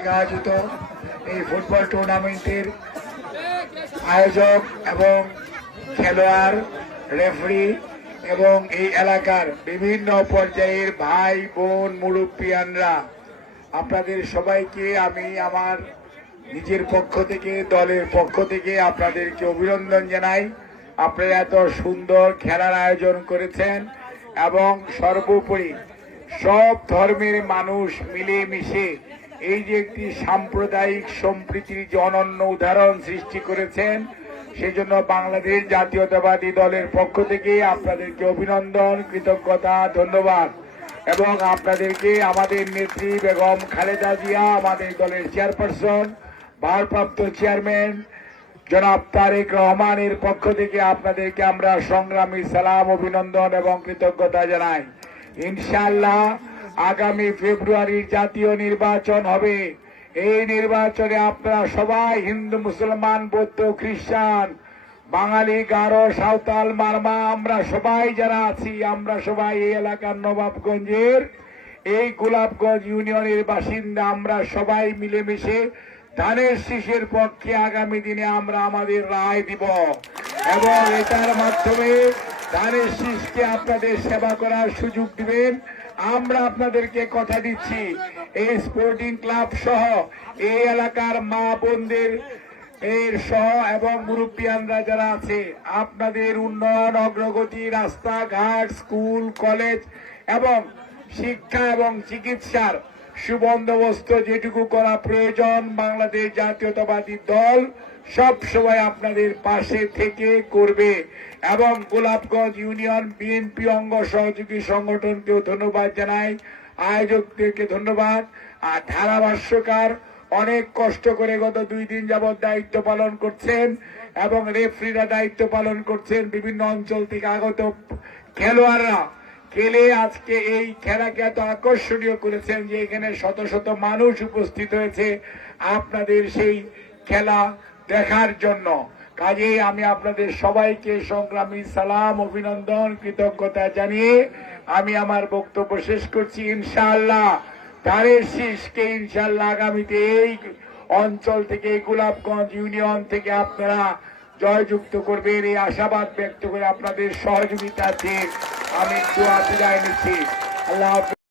কর্তৃক আয়োজিত এই ফুটবল টুর্নামেন্টের আয়োজক এবং খেলোয়াড়, রেফারি এবং এই এলাকার বিভিন্ন পর্যায়ের ভাই বোন মুরব্বিয়ানরা, আপনাদের সবাইকে আমি আমার নিজের পক্ষ থেকে, দলের পক্ষ থেকে আপনাদেরকে অভিনন্দন জানাই। আপনারা এত সুন্দর খেলার আয়োজন করেছেন এবং সর্বোপরি সব ধর্মের মানুষ মিলেমিশে এই যে একটি সাম্প্রদায়িক সম্প্রীতির যে অনন্য উদাহরণ সৃষ্টি করেছেন, সেজন্য বাংলাদেশ জাতীয়তাবাদী দলের পক্ষ থেকে আপনাদেরকে অভিনন্দন, কৃতজ্ঞতা, ধন্যবাদ। এবং আপনাদেরকে আমাদের নেত্রী বেগম খালেদা জিয়া, আমাদের দলের চেয়ারপারসন, ভারপ্রাপ্ত চেয়ারম্যান জনাব তারেক রহমানের পক্ষ থেকে আপনাদেরকে আমরা সংগ্রামী সালাম, অভিনন্দন এবং কৃতজ্ঞতা জানাই। ইনশাআল্লাহ আগামী ফেব্রুয়ারির জাতীয় নির্বাচন হবে। এই নির্বাচনে আপনারা সবাই, হিন্দু, মুসলমান, বৌদ্ধ, খ্রিস্টান, বাঙালি, গারো, সাঁওতাল, মারমা, আমরা সবাই যারা আছি, আমরা সবাই এই এলাকার নবাবগঞ্জের এই গোলাপগঞ্জ ইউনিয়নের বাসিন্দা, আমরা সবাই মিলেমিশে ধানের শীষের পক্ষে আগামী দিনে আমরা আমাদের রায় দিব এবং এটার মাধ্যমে ধানের শীষকে আপনাদের সেবা করার সুযোগ দিবেন। আমরা আপনাদেরকে কথা দিচ্ছি, এই স্পোর্টিং ক্লাব সহ এই এলাকার মা বোনদের এর সহ এবং মুরব্বিয়ানরা যারা আছে, আপনাদের উন্নয়ন, অগ্রগতি, রাস্তাঘাট, স্কুল, কলেজ এবং শিক্ষা এবং চিকিৎসার সুবন্দোবস্ত যেটুকু করা প্রয়োজন, বাংলাদেশ জাতীয়তাবাদী দল সব সময় আপনাদের পাশে থেকে করবে। এবং গোলাপগঞ্জ ইউনিয়ন বিএনপি অঙ্গ সহযোগী সংগঠনকেও ধন্যবাদ জানাই, আয়োজকদেরকে ধন্যবাদ। আর ধারাভাষ্যকার অনেক কষ্ট করে গত 2 দিন যাবৎ দায়িত্ব পালন করছেন এবং রেফারিরা দায়িত্ব পালন করছেন। বিভিন্ন অঞ্চল থেকে আগত খেলোয়াড়রা খেলে আজকে এই খেলাকে এত আকর্ষণীয় করেছেন যে এখানে শত শত মানুষ উপস্থিত হয়েছে আপনাদের সেই খেলা দেখার জন্য। কাজেই আমি আপনাদের সবাইকে সংগ্রামী সালাম, অভিনন্দন, কৃতজ্ঞতা জানিয়ে আমি আমার বক্তব্য শেষ করছি। ইনশাআল্লাহ ধানের শীষকে ইনশাআল্লাহ আগামীতে এই অঞ্চল থেকে, এই গোলাপগঞ্জ ইউনিয়ন থেকে আপনারা জয়যুক্ত করবেন, এই আশাবাদ ব্যক্ত করে আপনাদের সহযোগিতার্থে আমি দোয়া বিদায় নিচ্ছি। আল্লাহ।